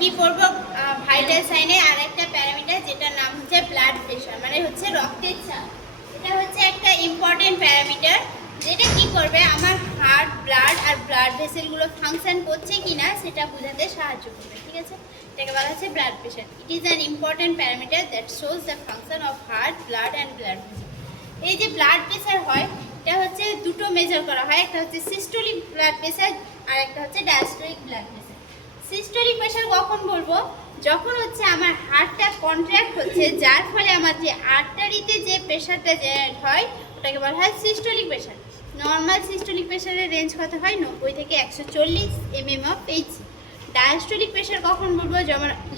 কি করব ভাইটাল সাইনে আরেকটা প্যারামিটার যেটার নাম হচ্ছে ব্লাড প্রেশার, মানে হচ্ছে রক্তের চাপ। এটা হচ্ছে একটা ইম্পর্টেন্ট প্যারামিটার যেটা কি করবে আমার হার্ট, ব্লাড আর ব্লাড ভেসেলগুলো ফাংশন করছে কিনা সেটা বোঝাতে সাহায্য করবে। ঠিক আছে, এটাকে বলা হচ্ছে blood pressure. It is an important parameter that shows the function of heart, blood and blood vessel. এই যে ব্লাড প্রেশার হয় এটা হচ্ছে দুটো মেজার করা হয়, একটা হচ্ছে সিস্টোলিক ব্লাড প্রেশার আর একটা হচ্ছে diastolic blood pressure. Systolic pressure কখন বলবো? যখন হচ্ছে আমার হার্টটা কন্ট্রাক্ট হচ্ছে, যার ফলে আমার যে আর্টারিতে যে প্রেশারটা জেনারেট হয় ওটাকে বলা হয় সিস্টোলিক প্রেশার। নর্মাল সিস্টোলিক প্রেশারের রেঞ্জ কত হয়? 90 থেকে 140 mm of HC. Diastolic pressure কখন বলবো?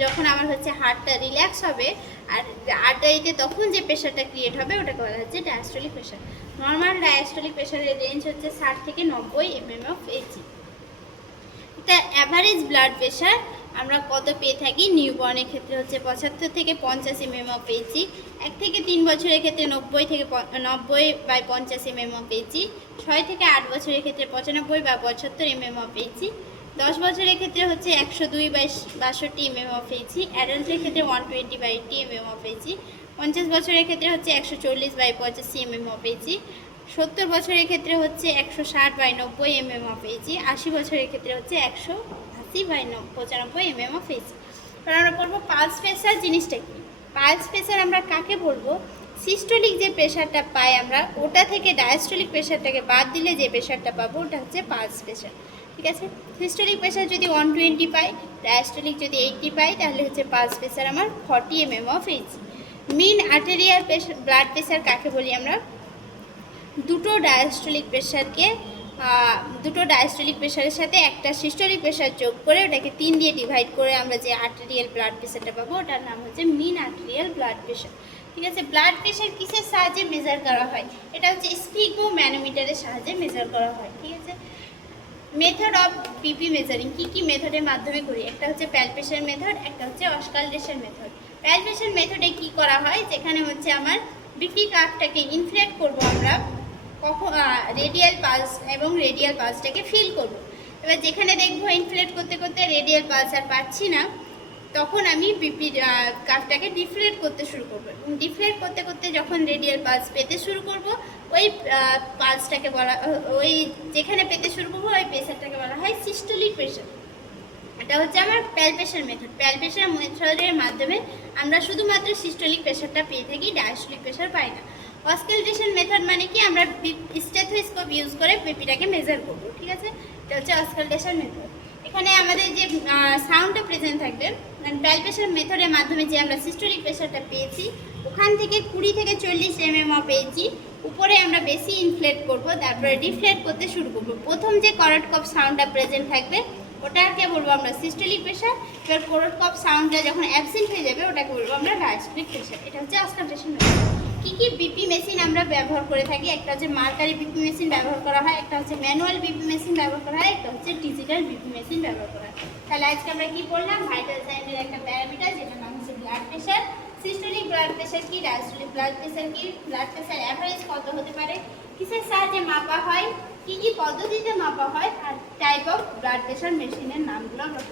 যখন আমার হচ্ছে হার্টটা রিল্যাক্স হবে আর আর্টারিতে তখন যে প্রেশারটা ক্রিয়েট হবে ওটাকে বলা হচ্ছে ডায়াস্টোলিক প্রেশার। নর্মাল ডায়াস্টোলিক প্রেশারের রেঞ্জ হচ্ছে 60 থেকে 90 mm অফ এইচসি। এটা অ্যাভারেজ ব্লাড প্রেশার আমরা কত পেয়ে থাকি? নিউবর্নের ক্ষেত্রে হচ্ছে 75 থেকে 50 mm অফ এইচসি, 1 থেকে 3 বছরের ক্ষেত্রে 90/50 mm অফ এইচসি, 6 থেকে 8 বছরের ক্ষেত্রে 95/75 mm অফ এইচসি, 10 বছরের ক্ষেত্রে হচ্ছে 102/62 mm অফ এইচসি, অ্যাডাল্টের ক্ষেত্রে 120/80 mm অফ এইচসি, 50 বছরের ক্ষেত্রে হচ্ছে 140/85 mm অফ এইচসি, 70 বছরের ক্ষেত্রে হচ্ছে 160/90 mm অফ এইচসি, 80 বছরের ক্ষেত্রে হচ্ছে 180/95 mm অফ এইচসি। এবার আমরা পড়বো পালস প্রেশার জিনিসটা কি। পালস প্রেশার আমরা কাকে বলবো? সিস্টোলিক যে প্রেশারটা পাই আমরা ওটা থেকে ডায়াস্টোলিক প্রেশারটাকে বাদ দিলে যে প্রেশারটা পাবো ওটা হচ্ছে পালস প্রেশার। ঠিক আছে, সিস্টোলিক প্রেশার যদি 120 পাই, ডায়াস্টোলিক যদি 80 পাই, তাহলে হচ্ছে পালস প্রেশার আমার 40 mm of HC. Mean arterial blood pressure কাকে বলি আমরা? দুটো ডায়াস্টোলিক প্রেশারের সাথে একটা সিস্টোলিক প্রেশার যোগ করে ওটাকে 3 দিয়ে ডিভাইড করে আমরা যে আর্টেরিয়াল ব্লাড প্রেশারটা পাবো ওটার নাম হচ্ছে মিন আর্টেরিয়াল ব্লাড প্রেশার। ঠিক আছে, ব্লাড প্রেশার কিসের সাহায্যে মেজার করা হয়? এটা হচ্ছে স্পিগো ম্যানোমিটারের সাহায্যে মেজার করা হয়। ঠিক আছে, মেথড অফ বিপি মেজারিং কি মেথডের মাধ্যমে করি? একটা হচ্ছে প্যালপেশন মেথড, একটা হচ্ছে অস্কালটেশন মেথড। প্যালপেশন মেথডে কি করা হয়? যেখানে হচ্ছে আমার বিপি কার্ভটাকে ইনফ্লেট করব আমরা, কখন রেডিয়াল পালস এবং রেডিয়াল পালসটাকে ফিল করব। এবার যেখানে দেখবো ইনফ্লেট করতে করতে রেডিয়াল পালস আর পাচ্ছি না, তখন আমি বিপি কার্ভটাকে ডিফ্লেট করতে শুরু করবো। ডিফ্লেট করতে করতে যখন রেডিয়াল পালস পেতে শুরু করব, ওই পালসটাকে বলা, ওই যেখানে পেতে শুরু করবো ওই প্রেশারটাকে বলা হয় সিস্টোলিক প্রেশার। এটা হচ্ছে আমার প্যালপেশন মেথড। প্যালপেশন মেথডের মাধ্যমে আমরা শুধুমাত্র সিস্টোলিক প্রেশারটা পেয়ে থাকি, ডায়াস্টোলিক প্রেশার পাই না। অস্কালটেশন মেথড মানে কি? আমরা স্টেথোস্কোপ ইউজ করে বিপিটাকে মেজার করব। ঠিক আছে, এটা হচ্ছে অস্কালটেশন মেথড। এখানে আমাদের যে সাউন্ডটা প্রেজেন্ট থাকবে, প্যালপেশন মেথডের মাধ্যমে যে আমরা সিস্টোলিক প্রেশারটা পেয়েছি ওখান থেকে 20 থেকে 40 mm অফ এইচসি উপরে আমরা বেশি ইনফ্লেট করব, তারপরে ডিফ্লেট করতে শুরু করব। প্রথম যে করড কপ সাউন্ডটা প্রেজেন্ট থাকবে ওটাকে বলবো আমরা সিস্টোলিক প্রেশার। এবার করড কপ সাউন্ডটা যখন অ্যাবসেন্ট হয়ে যাবে ওটাকে বলবো আমরা ডায়াস্টোলিক প্রেশার। এটা হচ্ছে অস্কালটেশন মেথড। কি বিপি মেশিন আমরা ব্যবহার করে থাকি? একটা হচ্ছে মার্কারি বিপি মেশিন ব্যবহার করা হয়, একটা হচ্ছে ম্যানুয়াল বিপি মেশিন ব্যবহার করা হয়, একটা হচ্ছে ডিজিটাল বিপি মেশিন ব্যবহার করা হয়। তাহলে আজকে আমরা কি পড়লাম? ভাইটাল সাইনের একটা প্যারামিটার যেটার নাম হচ্ছে blood pressure. Systolic blood pressure কি, ডায়াস্টোলিক ব্লাড প্রেশার কি, ব্লাড প্রেশার অ্যাভারেজ কত হতে পারে, কিসের সাহায্যে মাপা হয়, কি পদ্ধতিতে মাপা হয়, আর টাইপ অফ ব্লাড প্রেশার মেশিনের নামগুলো আমরা